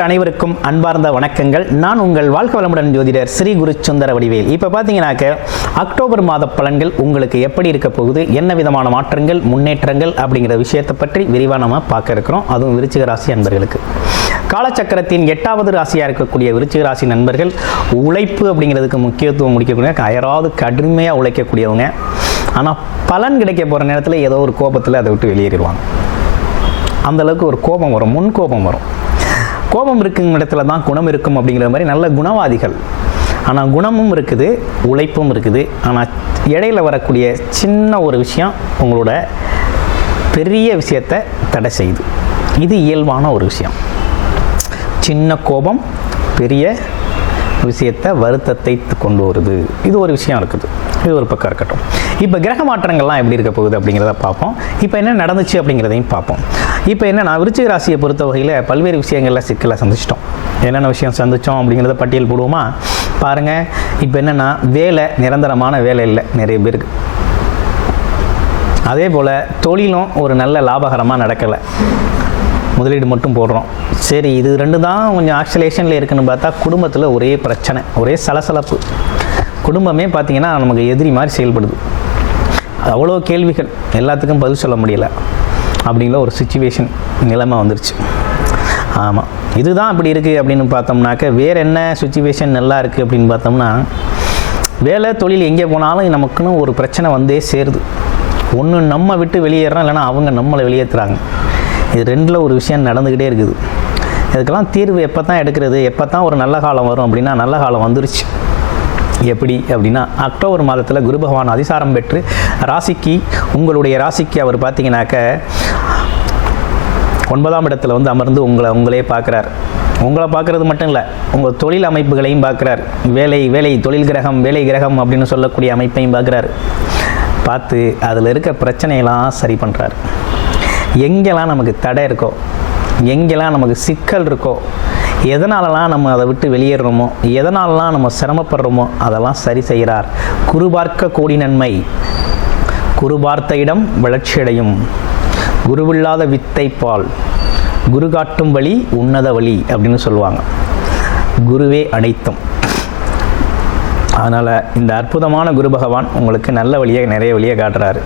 நண்பர்கள் அனைவருக்கும் அன்பார்ந்த வணக்கங்கள். நான் உங்கள் வாழ்க்கை வளமுடன் ஜோதிடர் ஸ்ரீ குரு சுந்தர வடிவேல். இப்போ பார்த்தீங்கன்னாக்க அக்டோபர் மாத பலன்கள் உங்களுக்கு எப்படி இருக்க போகுது, என்ன விதமான மாற்றங்கள் முன்னேற்றங்கள் அப்படிங்கிற விஷயத்தை பற்றி விரிவாக நம்ம பார்க்க இருக்கிறோம். அதுவும் விருச்சிக ராசி நண்பர்களுக்கு. காலச்சக்கரத்தின் 8வது ராசியாக இருக்கக்கூடிய விருச்சிக ராசி நண்பர்கள் உழைப்பு அப்படிங்கிறதுக்கு முக்கியத்துவம் முடிக்கக்கூடிய அயராது கடுமையாக உழைக்கக்கூடியவங்க. ஆனால் பலன் கிடைக்க போகிற நேரத்தில் ஏதோ ஒரு கோபத்தில் அதை விட்டு வெளியேறிடுவாங்க. அந்தளவுக்கு ஒரு கோபம் வரும், முன் கோபம் வரும். கோபம் இருக்கும் இடத்துல தான் குணம் இருக்கும் அப்படிங்கிற மாதிரி நல்ல குணவாதிகள். ஆனால் குணமும் இருக்குது, உழைப்பும் இருக்குது. ஆனால் இடையில் வரக்கூடிய சின்ன ஒரு விஷயம் உங்களோட பெரிய விஷயத்தை தடை செய்யுது. இது இயல்பான ஒரு விஷயம். சின்ன கோபம் பெரிய விஷயத்தை வருத்தத்தை கொண்டு வருது. இது ஒரு விஷயம் இருக்குது. இது ஒரு பக்கம் இருக்கட்டும். இப்போ கிரக மாற்றங்கள்லாம் எப்படி இருக்க போகுது அப்படிங்கிறத பார்ப்போம். இப்போ என்ன நடந்துச்சு அப்படிங்கிறதையும் பார்ப்போம். இப்போ என்னென்னா விருச்சிக ராசியை பொறுத்த வகையில் பல்வேறு விஷயங்களில் சிக்கலை சந்திச்சிட்டோம். என்னென்ன விஷயம் சந்தித்தோம் அப்படிங்கிறத பட்டியல் போடுவோமா? பாருங்கள். இப்போ என்னென்னா வேலை, நிரந்தரமான வேலை இல்லை நிறைய பேருக்கு. அதே போல் தொழிலும் ஒரு நல்ல லாபகரமாக நடக்கலை. முதலீடு மட்டும் போடுறோம். சரி, இது ரெண்டு தான் கொஞ்சம் ஆக்சிலேஷனில் இருக்குன்னு பார்த்தா குடும்பத்தில் ஒரே பிரச்சனை, ஒரே சலசலப்பு. குடும்பமே பார்த்திங்கன்னா நமக்கு எதிரி மாதிரி செயல்படுது. அவ்வளோ கேள்விகள், எல்லாத்துக்கும் பதில் சொல்ல முடியலை அப்படிங்கிற ஒரு சுச்சுவேஷன் நிலைமை வந்துருச்சு. ஆமாம், இதுதான் அப்படி இருக்குது அப்படின்னு பார்த்தோம்னாக்க வேறு என்ன சுச்சுவேஷன் நல்லா இருக்குது அப்படின்னு பார்த்தோம்னா, வேலை தொழில் எங்கே போனாலும் நமக்குன்னு ஒரு பிரச்சனை வந்தே சேருது. ஒன்று நம்ம விட்டு வெளியேறோம், இல்லைனா அவங்க நம்மளை வெளியேற்றுறாங்க. இது ரெண்டில் ஒரு விஷயம் நடந்துக்கிட்டே இருக்குது. இதுக்கெல்லாம் தீர்வு எப்போ தான் எடுக்கிறது, எப்போ தான் ஒரு நல்ல காலம் வரும் அப்படின்னா நல்ல காலம் வந்துருச்சு. எப்படி அப்படின்னா அக்டோபர் மாதத்தில் குரு பகவான் அதிசாரம் பெற்று ராசிக்கு, உங்களுடைய ராசிக்கு அவர் பார்த்தீங்கன்னாக்க 9ஆம் இடத்துல வந்து அமர்ந்து உங்களே பார்க்குறார். உங்களை பார்க்குறது மட்டும் இல்லை, உங்கள் தொழில் அமைப்புகளையும் பார்க்குறார். வேலை தொழில் கிரகம், வேலை கிரகம் அப்படின்னு சொல்லக்கூடிய அமைப்பையும் பார்க்குறார். பார்த்து அதில் இருக்க பிரச்சனையெல்லாம் சரி பண்ணுறார். எங்கெல்லாம் நமக்கு தடை இருக்கோ, எங்கெல்லாம் நமக்கு சிக்கல் இருக்கோ, எதனாலலாம் நம்ம அதை விட்டு வெளியேறோமோ, எதனாலலாம் நம்ம சிரமப்படுறோமோ அதெல்லாம் சரி செய்கிறார். குரு பார்க்க கோடி நன்மை, குரு பார்த்த இடம் வளர்ச்சியடையும், குருவில்லாத வித்தை பால், குரு காட்டும் வழி உன்னத வழி அப்படின்னு சொல்லுவாங்க. குருவே அனைத்தும். அதனால் இந்த அற்புதமான குரு பகவான் உங்களுக்கு நல்ல வழியை, நிறைய வழியை காட்டுறாரு.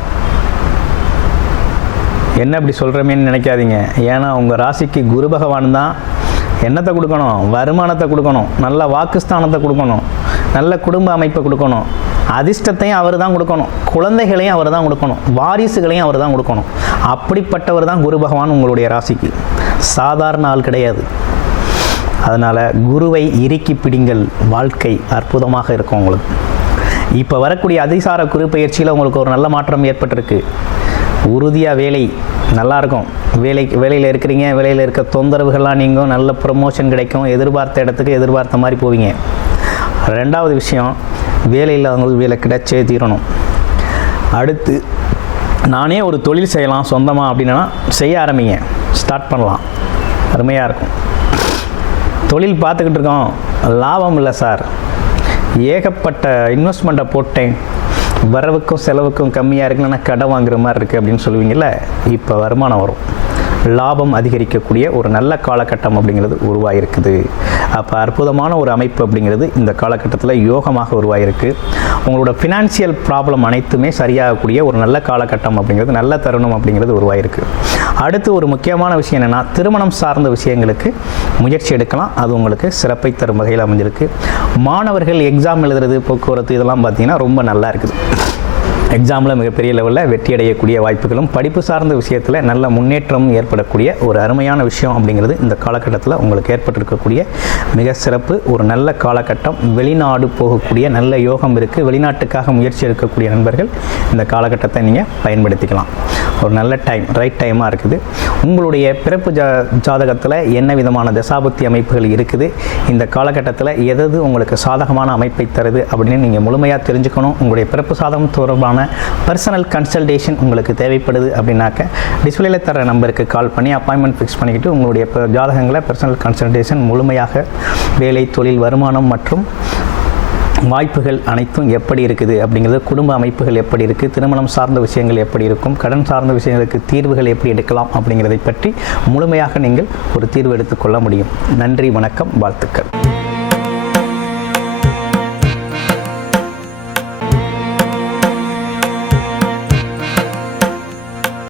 என்ன இப்படி சொல்கிறமேன்னு நினைக்காதீங்க. ஏன்னா உங்கள் ராசிக்கு குரு பகவான் தான் என்னத்தை கொடுக்கணும், வருமானத்தை கொடுக்கணும், நல்ல வாக்குஸ்தானத்தை கொடுக்கணும், நல்ல குடும்ப அமைப்பை கொடுக்கணும், அதிர்ஷ்டத்தையும் அவர் தான் கொடுக்கணும், குழந்தைகளையும் அவர் தான் கொடுக்கணும், வாரிசுகளையும் அவர் தான் கொடுக்கணும். அப்படிப்பட்டவர் தான் குரு பகவான் உங்களுடைய ராசிக்கு. சாதாரண ஆள் கிடையாது. அதனால் குருவை இறுக்கி பிடிங்கள், வாழ்க்கை அற்புதமாக இருக்கும் உங்களுக்கு. இப்போ வரக்கூடிய அதிசார குரு பயிற்சியில் உங்களுக்கு ஒரு நல்ல மாற்றம் ஏற்பட்டிருக்கு. உறுதியாக வேலை நல்லாயிருக்கும். வேலையில் இருக்கிறீங்க, வேலையில் இருக்க தொந்தரவுகள்லாம் நீங்கும், நல்ல ப்ரமோஷன் கிடைக்கும், எதிர்பார்த்த இடத்துக்கு எதிர்பார்த்த மாதிரி போவீங்க. ரெண்டாவது விஷயம், வேலை இல்லாதவங்களுக்கு வேலை கிடைச்சே தீரணும். அடுத்து நானே ஒரு தொழில் செய்யலாம் சொந்தமாக அப்படின்னா செய்ய ஆரம்பிங்க, ஸ்டார்ட் பண்ணலாம், அருமையாக இருக்கும். தொழில் பார்த்துக்கிட்டு இருக்கோம், லாபம் இல்லை சார், ஏகப்பட்ட இன்வெஸ்ட்மெண்ட்டை போட்டேன், வரவுக்கும் செலவுக்கும் கம்மியாக இருக்குன்னா கடன் வாங்குற மாதிரி இருக்குது அப்படின்னு சொல்லுவீங்கள்ல. இப்போ வருமானம் வரும், லாபம் அதிகரிக்கக்கூடிய ஒரு நல்ல காலகட்டம் அப்படிங்கிறது உருவாகிருக்குது. அப்போ அற்புதமான ஒரு அமைப்பு அப்படிங்கிறது இந்த காலகட்டத்தில் யோகமாக உருவாகிருக்கு. உங்களோட ஃபினான்ஷியல் ப்ராப்ளம் அனைத்துமே சரியாகக்கூடிய ஒரு நல்ல காலகட்டம் அப்படிங்கிறது, நல்ல தருணம் அப்படிங்கிறது உருவாகிருக்கு. அடுத்து ஒரு முக்கியமான விஷயம் என்னென்னா, திருமணம் சார்ந்த விஷயங்களுக்கு முயற்சி எடுக்கலாம். அது உங்களுக்கு சிறப்பை தரும் வகையில் அமைஞ்சிருக்கு. மாணவர்கள் எக்ஸாம் எழுதுறது, போக்குவரத்து இதெல்லாம் பார்த்தீங்கன்னா ரொம்ப நல்லா இருக்குது. எக்ஸாமில் மிகப்பெரிய லெவலில் வெற்றி அடையக்கூடிய வாய்ப்புகளும், படிப்பு சார்ந்த விஷயத்தில் நல்ல முன்னேற்றமும் ஏற்படக்கூடிய ஒரு அருமையான விஷயம் அப்படிங்கிறது இந்த காலகட்டத்தில் உங்களுக்கு ஏற்பட்டிருக்கக்கூடிய மிக சிறப்பு ஒரு நல்ல காலகட்டம். வெளிநாடு போகக்கூடிய நல்ல யோகம் இருக்குது. வெளிநாட்டுக்காக முயற்சி எடுக்கக்கூடிய நண்பர்கள் இந்த காலகட்டத்தை நீங்கள் பயன்படுத்திக்கலாம். ஒரு நல்ல டைம், ரைட் டைமாக இருக்குது. உங்களுடைய பிறப்பு ஜாதகத்தில் என்ன விதமான தசாபுத்தி அமைப்புகள் இருக்குது, இந்த காலகட்டத்தில் எது உங்களுக்கு சாதகமான அமைப்பை தருது அப்படின்னு நீங்கள் முழுமையாக தெரிஞ்சுக்கணும். உங்களுடைய பிறப்பு சாதகம் தொடர்பான பர்சனல் கன்சல்டேஷன் உங்களுக்கு தேவைப்படுது அப்படின்னாக்க டிஸ்பிளேல தர நம்பருக்கு கால் பண்ணி அப்பாயின்மெண்ட் ஃபிக்ஸ் பண்ணிக்கிட்டு உங்களுடைய ஜாதகங்களை பர்சனல் கன்சல்டேஷன் முழுமையாக வேலை, தொழில், வருமானம் மற்றும் வாய்ப்புகள் அனைத்தும் எப்படி இருக்குது அப்படிங்கிறது, குடும்ப அமைப்புகள் எப்படி இருக்குது, திருமணம் சார்ந்த விஷயங்கள் எப்படி இருக்கும், கடன் சார்ந்த விஷயங்களுக்கு தீர்வுகள் எப்படி எடுக்கலாம் அப்படிங்கிறதை பற்றி முழுமையாக நீங்கள் ஒரு தீர்வு எடுத்துக்கொள்ள முடியும். நன்றி, வணக்கம், வாழ்த்துக்கள்.